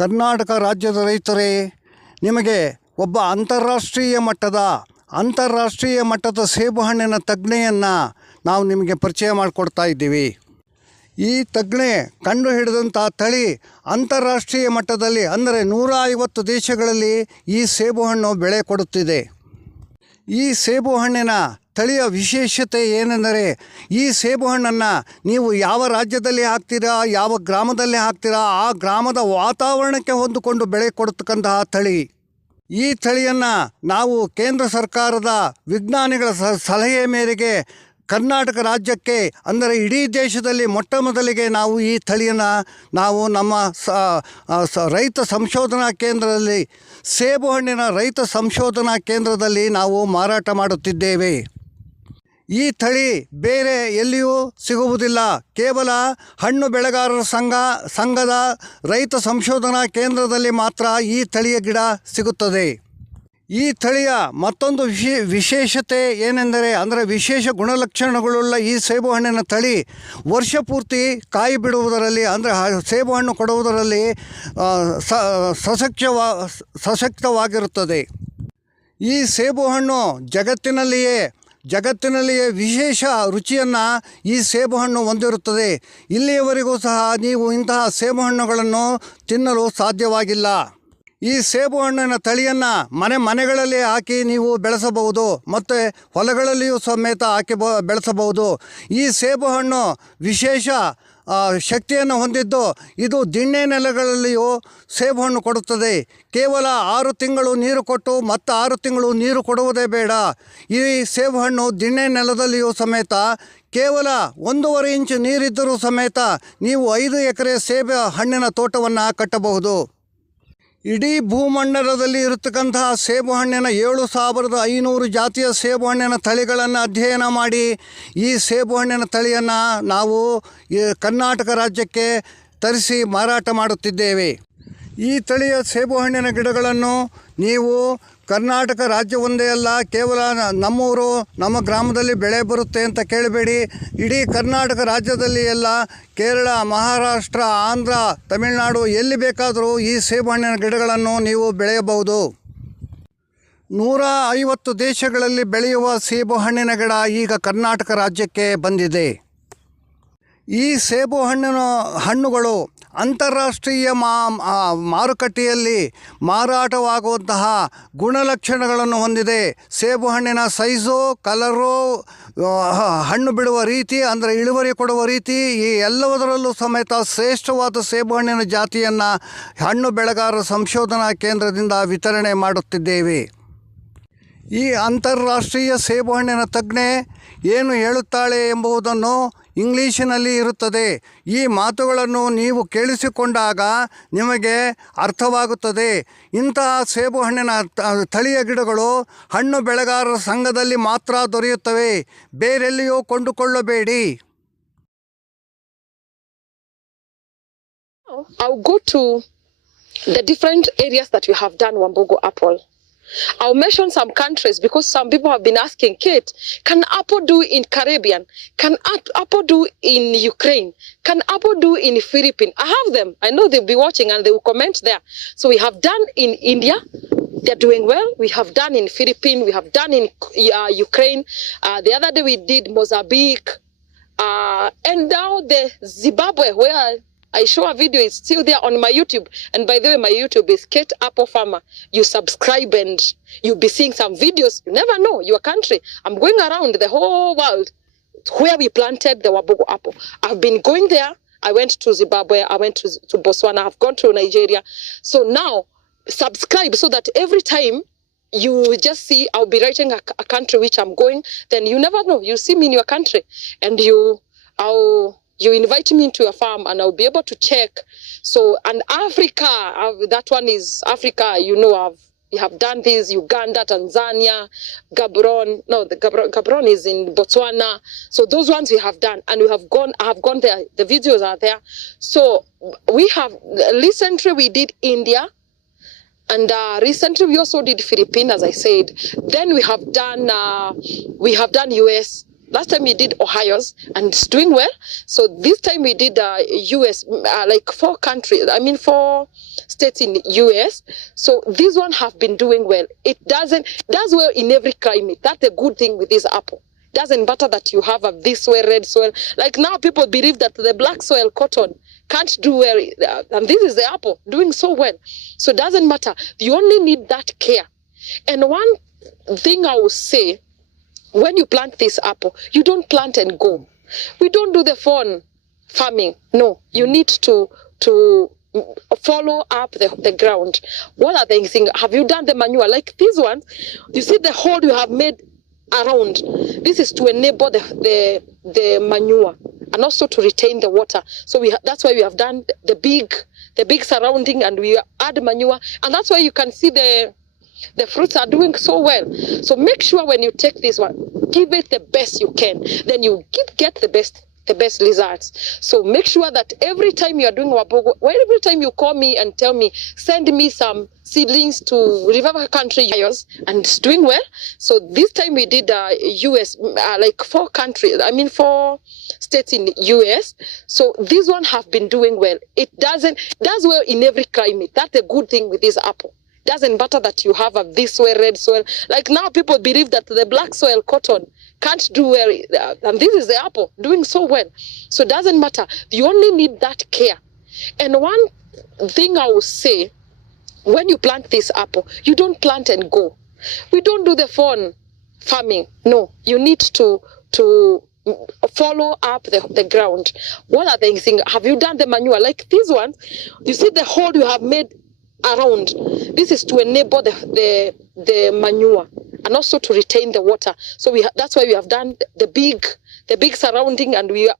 ಕರ್ನಾಟಕ ರಾಜ್ಯದ ರೈತರೇ, ನಿಮಗೆ ಒಬ್ಬ ಅಂತಾರಾಷ್ಟ್ರೀಯ ಮಟ್ಟದ ಅಂತಾರಾಷ್ಟ್ರೀಯ ಮಟ್ಟದ ಸೇಬು ಹಣ್ಣಿನ ತಜ್ಞೆಯನ್ನು ನಾವು ನಿಮಗೆ ಪರಿಚಯ ಮಾಡಿಕೊಡ್ತಾ ಇದ್ದೀವಿ. ಈ ತಜ್ಞೆ ಕಂಡು ಹಿಡಿದಂಥ ತಳಿ ಅಂತಾರಾಷ್ಟ್ರೀಯ ಮಟ್ಟದಲ್ಲಿ, ಅಂದರೆ ನೂರ ಐವತ್ತು ದೇಶಗಳಲ್ಲಿ ಈ ಸೇಬು ಹಣ್ಣು ಬೆಳೆ ಕೊಡುತ್ತಿದೆ. ಈ ಸೇಬು ಹಣ್ಣಿನ ತಳಿಯ ವಿಶೇಷತೆ ಏನೆಂದರೆ ಈ ಸೇಬು ಹಣ್ಣನ್ನು ನೀವು ಯಾವ ರಾಜ್ಯದಲ್ಲಿ ಹಾಕ್ತೀರಾ, ಯಾವ ಗ್ರಾಮದಲ್ಲಿ ಹಾಕ್ತೀರಾ, ಆ ಗ್ರಾಮದ ವಾತಾವರಣಕ್ಕೆ ಹೊಂದಿಕೊಂಡು ಬೆಳೆ ಕೊಡತಕ್ಕಂತಹ ತಳಿ. ಈ ತಳಿಯನ್ನು ನಾವು ಕೇಂದ್ರ ಸರ್ಕಾರದ ವಿಜ್ಞಾನಿಗಳ ಸಲಹೆ ಮೇರೆಗೆ ಕರ್ನಾಟಕ ರಾಜ್ಯಕ್ಕೆ ಅಂದರೆ ಇಡೀ ದೇಶದಲ್ಲಿ ಮೊಟ್ಟ ಮೊದಲಿಗೆ ನಾವು ಈ ತಳಿಯನ್ನು ನಾವು ನಮ್ಮ ಸ ರೈತ ಸಂಶೋಧನಾ ಕೇಂದ್ರದಲ್ಲಿ, ಸೇಬು ಹಣ್ಣಿನ ರೈತ ಸಂಶೋಧನಾ ಕೇಂದ್ರದಲ್ಲಿ ನಾವು ಮಾರಾಟ ಮಾಡುತ್ತಿದ್ದೇವೆ. ಈ ತಳಿ ಬೇರೆ ಎಲ್ಲಿಯೂ ಸಿಗುವುದಿಲ್ಲ. ಕೇವಲ ಹಣ್ಣು ಬೆಳೆಗಾರರ ಸಂಘ, ಸಂಘದ ರೈತ ಸಂಶೋಧನಾ ಕೇಂದ್ರದಲ್ಲಿ ಮಾತ್ರ ಈ ತಳಿಯ ಗಿಡ ಸಿಗುತ್ತದೆ. ಈ ತಳಿಯ ಮತ್ತೊಂದು ವಿಶೇ ವಿಶೇಷತೆ ಏನೆಂದರೆ ಅಂದರೆ ವಿಶೇಷ ಗುಣಲಕ್ಷಣಗಳುಳ್ಳ ಈ ಸೇಬು ಹಣ್ಣಿನ ತಳಿ ವರ್ಷ ಪೂರ್ತಿ ಕಾಯಿ ಬಿಡುವುದರಲ್ಲಿ ಅಂದರೆ ಸೇಬು ಹಣ್ಣು ಕೊಡುವುದರಲ್ಲಿ ಆ, ಸ ಸಶಕ್ತವಾ ಸಶಕ್ತವಾಗಿರುತ್ತದೆ. ಈ ಸೇಬು ಹಣ್ಣು ಜಗತ್ತಿನಲ್ಲಿಯೇ ಜಗತ್ತಿನಲ್ಲಿಯೇ ವಿಶೇಷ ರುಚಿಯನ್ನು ಈ ಸೇಬು ಹಣ್ಣು ಹೊಂದಿರುತ್ತದೆ. ಇಲ್ಲಿಯವರೆಗೂ ಸಹ ನೀವು ಇಂತಹ ಸೇಬು ಹಣ್ಣುಗಳನ್ನು ತಿನ್ನಲು ಸಾಧ್ಯವಾಗಿಲ್ಲ. ಈ ಸೇಬು ಹಣ್ಣಿನ ತಳಿಯನ್ನು ಮನೆ ಮನೆಗಳಲ್ಲಿ ಹಾಕಿ ನೀವು ಬೆಳೆಸಬಹುದು, ಮತ್ತು ಹೊಲಗಳಲ್ಲಿಯೂ ಸಮೇತ ಹಾಕಿ ಬ, ಬೆಳೆಸಬಹುದು. ಈ ಸೇಬು ಹಣ್ಣು ವಿಶೇಷ ಶಕ್ತಿಯನ್ನು ಹೊಂದಿದ್ದು ಇದು ದಿಣ್ಣೆ ನೆಲಗಳಲ್ಲಿಯೂ ಸೇಬು ಹಣ್ಣು ಕೊಡುತ್ತದೆ. ಕೇವಲ ಆರು ತಿಂಗಳು ನೀರು ಕೊಟ್ಟು ಮತ್ತು ಆರು ತಿಂಗಳು ನೀರು ಕೊಡುವುದೇ ಬೇಡ. ಈ ಸೇಬು ಹಣ್ಣು ದಿಣ್ಣೆ ನೆಲದಲ್ಲಿಯೂ ಸಮೇತ, ಕೇವಲ ಒಂದೂವರೆ ಇಂಚು ನೀರಿದ್ದರೂ ಸಮೇತ ನೀವು ಐದು ಎಕರೆ ಸೇಬು ಹಣ್ಣಿನ ತೋಟವನ್ನು ಕಟ್ಟಬಹುದು. ಇಡೀ ಭೂಮಂಡಲದಲ್ಲಿ ಇರತಕ್ಕಂತಹ ಸೇಬು ಹಣ್ಣಿನ ಏಳು ಸಾವಿರದ ಐನೂರು ಜಾತಿಯ ಸೇಬು ಹಣ್ಣಿನ ತಳಿಗಳನ್ನು ಅಧ್ಯಯನ ಮಾಡಿ ಈ ಸೇಬು ಹಣ್ಣಿನ ತಳಿಯನ್ನು ನಾವು ಕರ್ನಾಟಕ ರಾಜ್ಯಕ್ಕೆ ತರಿಸಿ ಮಾರಾಟ ಮಾಡುತ್ತಿದ್ದೇವೆ. ಈ ತಳಿಯ ಸೇಬು ಹಣ್ಣಿನ ಗಿಡಗಳನ್ನು ನೀವು ಕರ್ನಾಟಕ ರಾಜ್ಯ ಒಂದೇ ಅಲ್ಲ, ಕೇವಲ ನಮ್ಮೂರು, ನಮ್ಮ ಗ್ರಾಮದಲ್ಲಿ ಬೆಳೆ ಬರುತ್ತೆ ಅಂತ ಕೇಳಬೇಡಿ. ಇಡೀ ಕರ್ನಾಟಕ ರಾಜ್ಯದಲ್ಲಿ ಎಲ್ಲ ಕೇರಳ, ಮಹಾರಾಷ್ಟ್ರ, ಆಂಧ್ರ, ತಮಿಳುನಾಡು ಎಲ್ಲಿ ಬೇಕಾದರೂ ಈ ಸೇಬು ಹಣ್ಣಿನ ಗಿಡಗಳನ್ನು ನೀವು ಬೆಳೆಯಬಹುದು. ನೂರ ಐವತ್ತು ದೇಶಗಳಲ್ಲಿ ಬೆಳೆಯುವ ಸೇಬು ಹಣ್ಣಿನ ಗಿಡ ಈಗ ಕರ್ನಾಟಕ ರಾಜ್ಯಕ್ಕೆ ಬಂದಿದೆ. ಈ ಸೇಬು ಹಣ್ಣಿನ ಹಣ್ಣುಗಳು ಅಂತಾರಾಷ್ಟ್ರೀಯ ಮಾರುಕಟ್ಟೆಯಲ್ಲಿ ಮಾರಾಟವಾಗುವಂತಹ ಗುಣಲಕ್ಷಣಗಳನ್ನು ಹೊಂದಿದೆ. ಸೇಬು ಹಣ್ಣಿನ ಸೈಜು, ಕಲರು ಹಣ್ಣು ಬಿಡುವ ರೀತಿ, ಅಂದರೆ ಇಳುವರಿ ಕೊಡುವ ರೀತಿ, ಈ ಎಲ್ಲದರಲ್ಲೂ ಸಮೇತ ಶ್ರೇಷ್ಠವಾದ ಸೇಬು ಹಣ್ಣಿನ ಜಾತಿಯನ್ನು ಹಣ್ಣು ಬೆಳೆಗಾರರ ಸಂಶೋಧನಾ ಕೇಂದ್ರದಿಂದ ವಿತರಣೆ ಮಾಡುತ್ತಿದ್ದೇವೆ. ಈ ಅಂತಾರಾಷ್ಟ್ರೀಯ ಸೇಬು ಹಣ್ಣಿನ ತಜ್ಞೆ ಏನು ಹೇಳುತ್ತಾಳೆ ಎಂಬುದನ್ನು ಇಂಗ್ಲೀಷಿನಲ್ಲಿ ಇರುತ್ತದೆ. ಈ ಮಾತುಗಳನ್ನು ನೀವು ಕೇಳಿಸಿಕೊಂಡಾಗ ನಿಮಗೆ ಅರ್ಥವಾಗುತ್ತದೆ. ಇಂತಹ ಸೇಬು ಹಣ್ಣಿನ ತಳಿಯ ಗಿಡಗಳು ಹಣ್ಣು ಬೆಳೆಗಾರರ ಸಂಘದಲ್ಲಿ ಮಾತ್ರ ದೊರೆಯುತ್ತವೆ. ಬೇರೆಲ್ಲಿಯೂ ಕೊಂಡುಕೊಳ್ಳಬೇಡಿ. I'll go to the different areas that you have done Wambugu apple. I'll mention some countries because some people have been asking, Kate, can Apple do in Caribbean? Can Apple do in Ukraine? Can Apple do in Philippines? I have them. I know they'll be watching and they will comment there. So we have done in India. They're doing well. We have done in Philippines. We have done in uh, Ukraine. Uh, the other day we did Mozambique. Uh, and now the Zimbabwe, where I show a video, is still there on my YouTube. And by the way, my YouTube is Kate Apple Farmer. You subscribe and you'll be seeing some videos. You never know your country. I'm going around the whole world where we planted the Wabogo apple. I've been going there. I went to Zimbabwe. I went to, to Botswana. I've gone to Nigeria. So now subscribe so that every time you just see I'll be writing a, a country which I'm going, then you never know. You see me in your country and you I'll you invite me into your farm and I'll be able to check. So and Africa, uh, that one is Africa, you know, I've we have done this Uganda, Tanzania, Gabron. No, the Gabron, Gabron is in Botswana. So those ones we have done, and we have gone. I have gone there. The videos are there. So we have recently we did India, and uh, recently we also did Philippines, as I said. Then we have done uh, we have done US. Last time we did Ohio's and it's doing well. So this time we did uh, US, uh, like four countries. I mean four states in US. So this one have been doing well. It doesn't does well in every climate. That's a good thing with this apple. Doesn't matter that you have a this soil, red soil. Like now, people believe that the black soil cotton can't do well, uh, and this is the apple doing so well. So it doesn't matter. You only need that care. And one thing I will say, when you plant this apple, you don't plant and go. We don't do the phone farming. No, you need to to follow up the, the ground. What are the things? Have you done the manure? Like these ones, you see the hole you have made around. This is to enable the the, the manure and also to retain the water. So we ha- that's why we have done the big the big surrounding and we add manure and that's why you can see the the fruits are doing so well. So make sure when you take this one, give it the best you can. Then you get, the best the best results. So make sure that every time you are doing wabogo, every time you call me and tell me, send me some seedlings to Revival Country yours, and it's doing well. So this time we did uh, US, uh, like four countries, I mean four states in US. So this one have been doing well. It doesn't does well in every climate. That's a good thing with this apple doesn't matter that you have a this soil, red soil. Like now, people believe that the black soil cotton can't do well, uh, and this is the apple doing so well. So it doesn't matter. You only need that care. And one thing I will say, when you plant this apple, you don't plant and go. We don't do the phone farming. No, you need to to follow up the, the ground. What are the things? Have you done the manure? Like these ones, you see the hole you have made around. This is to enable the, the the manure and also to retain the water. So we ha- that's why we have done the big the big surrounding and we